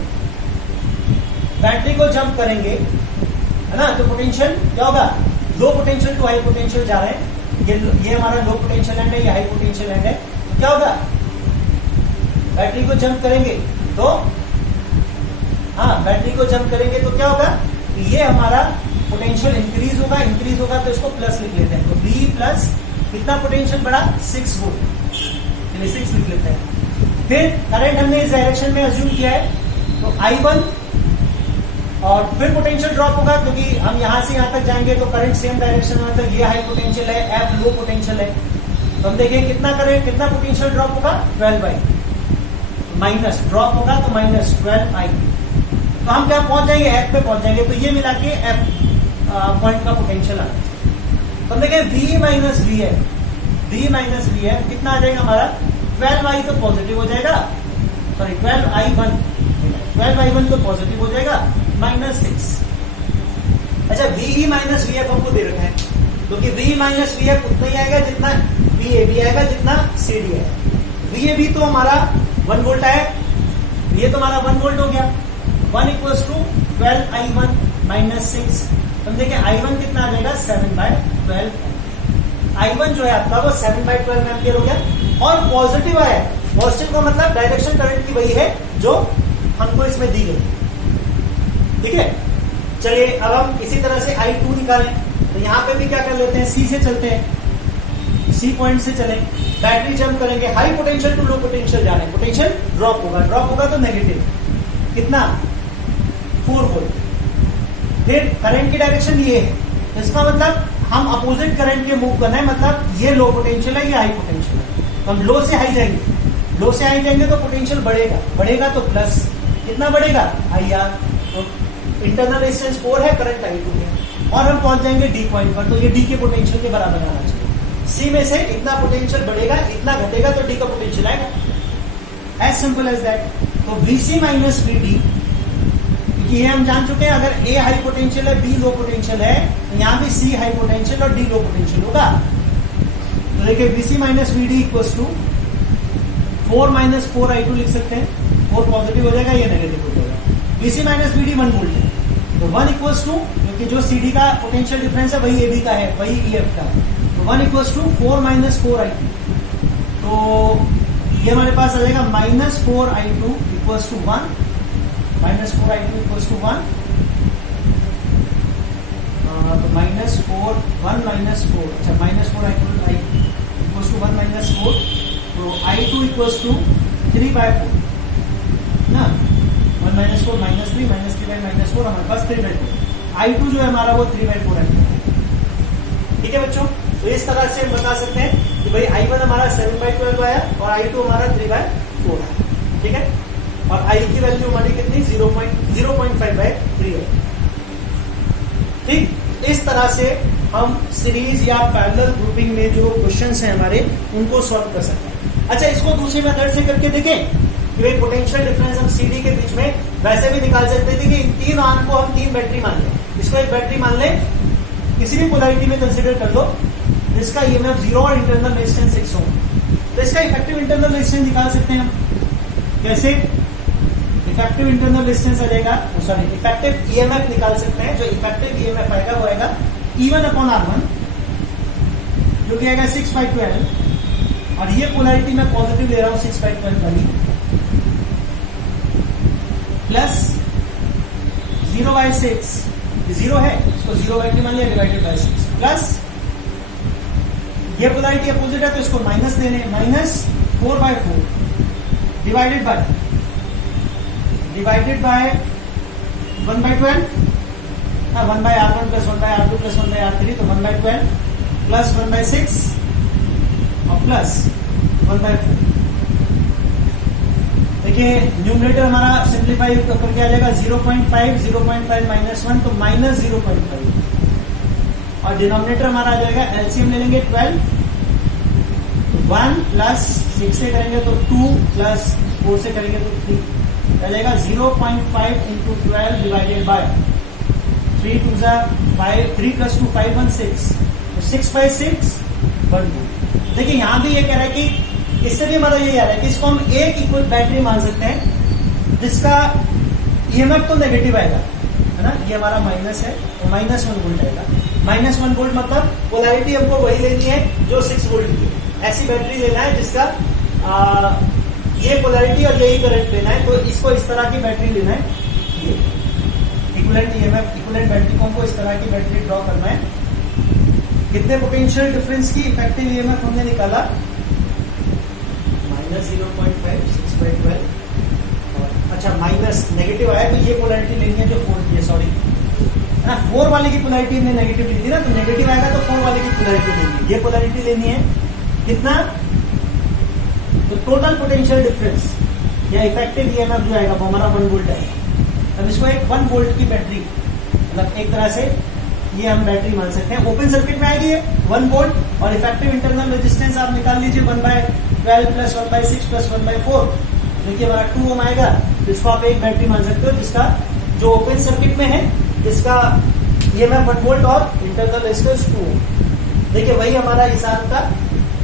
बैटरी को जंप करेंगे, है ना, तो पोटेंशियल क्या होगा? Low potential to high potential जा रहे हैं, ये हमारा लो पोटेंशियल एंड है, ये हाई पोटेंशियल एंड है, तो क्या होगा? बैटरी को जंप करेंगे तो, हाँ बैटरी को जंप करेंगे तो क्या होगा? ये हमारा पोटेंशियल इंक्रीज होगा, तो इसको प्लस लिख लेते हैं, तो बी प्लस कितना पोटेंशियल बढ़ा? 6 वोल्ट, चलिए 6 लिख लेते हैं। फिर करंट हमने इस डायरेक्शन में अज्यूम किया है, तो I1, और फिर पोटेंशियल ड्रॉप होगा क्योंकि हम यहां से यहां तक जाएंगे तो करंट सेम डायरेक्शन में, मतलब ये हाई पोटेंशियल है, F लो पोटेंशियल है, तो हम देखें कितना करंट, कितना पोटेंशियल ड्रॉप होगा? 12/, माइनस ड्रॉप होगा तो माइनस 12i। तो हम क्या पहुंच जाएंगे, एफ पे पहुंच जाएंगे। तो ये मिला के एफ पॉइंट का पोटेंशियल आना चाहिए। तो हम देखें v माइनस वी एफ कितना आ जाएगा हमारा 12i तो पॉजिटिव हो जाएगा, सॉरी 12i1 तो पॉजिटिव हो जाएगा -6। अच्छा वी माइनस वी एफ हमको दे रखा है, क्योंकि वी माइनस वी एफ उतना ही आएगा जितना वी ए बी आएगा, जितना सी डी आएगा। वी ए बी तो हमारा 1 वोल्ट आया, ये तो हमारा 1 वोल्ट हो गया। 1 इक्वल्स टू 12i1 -6। हम देखें i1 कितना आ जाएगा 7/12। i1 जो है आपका वो 7/12 एम्पियर हो गया और पॉजिटिव आया। पॉजिटिव का मतलब डायरेक्शन करंट की वही है जो हमको इसमें दी गई। ठीक है, चलिए अब हम इसी तरह से I2 निकालें। तो यहां पे भी क्या कर लेते हैं, C से चलते हैं, C पॉइंट से चलें, बैटरी जंप करेंगे, high potential to low potential जा रहे हैं, पोटेंशियल ड्रॉप होगा तो नेगेटिव कितना 4 वोल्ट। फिर करंट की डायरेक्शन ये है, तो इसका मतलब हम अपोजिट करंट के मूव करना है, मतलब ये लो पोटेंशियल है, ये हाई पोटेंशियल है। तो हम लो से हाई जाएंगे, तो पोटेंशियल बढ़ेगा तो प्लस कितना बढ़ेगा IR। तो इंटरनल रेजिस्टेंस 4 है, करंट I2 है, और हम पहुंच जाएंगे डी पॉइंट पर। तो ये डी के पोटेंशियल के बराबर आना चाहिए। सी में से इतना पोटेंशियल बढ़ेगा, इतना घटेगा, तो डी का पोटेंशियल आएगा। As simple as that. तो VC माइनस VD, ये हम जान चुके हैं, अगर A हाई पोटेंशियल है, B लो पोटेंशियल है, तो यहां भी C हाई पोटेंशियल और D लो पोटेंशियल होगा। तो देखिए VC minus VD equals to 4 - 4i2 लिख सकते हैं। 4 पॉजिटिव हो जाएगा, ये नेगेटिव हो जाएगा। VC माइनस VD 1 वोल्ट है, तो 1 इक्वल्स टू, क्योंकि जो CD का पोटेंशियल डिफरेंस है वही AB का है, वही EF का है, तो 1 इक्वल्स टू 4 - 4i2। तो ये हमारे पास आ जाएगा -4i2 equals to 1, -4i2 equals to 1, तो -4 1 -4, अच्छा -4i2 इक्वल्स टू 1 -4, तो i2 इक्वल्स टू 3/4 ना, 1 - 4 -3 -3/-4 हमारे पास 3/4। I2 जो है हमारा वो 3/4 है। ठीक है बच्चों, तो इस तरह से हम बता सकते हैं कि भाई I1 हमारा 7/12 आया और I2 हमारा 3/4 आया। ठीक है, और I की वैल्यू हमारी कितनी 0.5/3 है। ठीक, इस तरह से हम सीरीज या पैरेलल ग्रुपिंग में जो क्वेश्चंस हैं हमारे, उनको सॉल्व कर सकते हैं। अच्छा, इसको दूसरी मेथड से करके देखें कि भाई पोटेंशियल डिफरेंस हम CD के बीच में वैसे भी निकाल सकते थे कि इन 3 आर्म को हम 3 बैटरी मान लें, इसको एक बैटरी मान लें, किसी भी पोलैरिटी में कंसीडर कर लो, जिसका EMF 0 और इंटरनल रेजिस्टेंस 6 हो। तो इसका इफेक्टिव इंटरनल रेजिस्टेंस निकाल सकते हैं हम। कैसे? इफेक्टिव इंटरनल रेजिस्टेंस आ जाएगा, सॉरी इफेक्टिव EMF निकाल सकते हैं। जो इफेक्टिव EMF आएगा वो आएगा E1/R1, जो कि आएगा 6/12, और ये पोलैरिटी मैं पॉजिटिव ले रहा हूं 6/12 वाली, प्लस 0/6, 0 है, इसको 0/2 मान लिया, डिवाइडेड बाय 6, प्लस ये पोलैरिटी अपोजिट है तो इसको माइनस देने, -4/4 divided by 1/12, 1/R1 plus 1/R2 plus 1/R3, तो 1/12 प्लस 1/6 और प्लस 1/4। देखिए न्यूमरेटर हमारा सिंप्लीफाई करके आ जाएगा 0.5 -1 तो -0.5, और डिनोमिनेटर हमारा आ जाएगा, एलसीएम ले लेंगे 12, 1 प्लस 6 से करेंगे तो 2 प्लस 4 से करेंगे तो 3 आ जाएगा। 0.5 इंटू 12 डिवाइडेड बाय 3 2 5, 3 + 2 5 1 6, तो 6/6 1 2। देखिए यहां भी ये कह रहा है कि इससे भी हमारा ये आ रहा है कि इसको हम एक इक्वल बैटरी मान सकते हैं, जिसका EMF तो नेगेटिव आएगा, है ना, ये हमारा माइनस है, तो -1 वोल्ट आएगा। -1 वोल्ट मतलब पोलैरिटी हमको वही लेनी है जो 6 वोल्ट की है। ऐसी बैटरी लेना है जिसका ये पोलैरिटी और यही करंट लेना है, तो इसको इस तरह की बैटरी लेना है। ये इक्विवेलेंट EMF, इक्विवेलेंट बैटरी को हमको इस तरह की बैटरी ड्रॉ करना है। कितने पोटेंशियल डिफरेंस की इफेक्टिव EMF हमने निकाला, -0.5 6/12, अच्छा माइनस नेगेटिव आया, तो ये पोलैरिटी लेनी है जो 4 की है, सॉरी है ना, 4 वाले की पोलैरिटी हमने नेगेटिव ली थी ना, तो नेगेटिव आएगा तो 4 वाले की पोलैरिटी लेनी है, ये पोलैरिटी लेनी है। कितना? तो टोटल पोटेंशियल डिफरेंस या इफेक्टिव ईएमएफ जो आएगा वो हमारा 1 वोल्ट आएगा। अब इसको एक 1 वोल्ट की बैटरी, मतलब एक तरह से ये हम बैटरी मान सकते हैं। ओपन सर्किट में आएगी 1 वोल्ट और इफेक्टिव इंटरनल रेजिस्टेंस आप निकाल लीजिए 1/12 प्लस 1/6 प्लस 1/4, देखिए हमारा 2 ओम आएगा। इसको आप एक बैटरी मान सकते हो जिसका जो ओपन सर्किट में है, जिसका ईएमएफ 1 वोल्ट और इंटरनल रेजिस्टेंस 2 ओम। देखिए वही हमारा हिसाब था,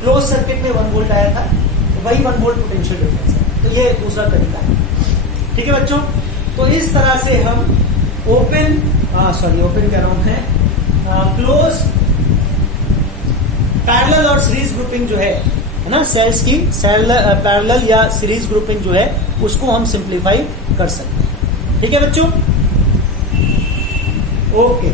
क्लोज सर्किट में 1 वोल्ट आया था, तो वही 1 वोल्ट पोटेंशियल डिफरेंस है। तो ये दूसरा तरीका है, ठीक है बच्चों। तो इस तरह से हम ओपन कह रहा हूं है, क्लोज, पैरेलल और सीरीज ग्रुपिंग जो है ना, सेल्स की पैरेलल या सीरीज ग्रुपिंग जो है उसको हम सिंप्लीफाई कर सकते हैं, ठीक है बच्चों। ओके।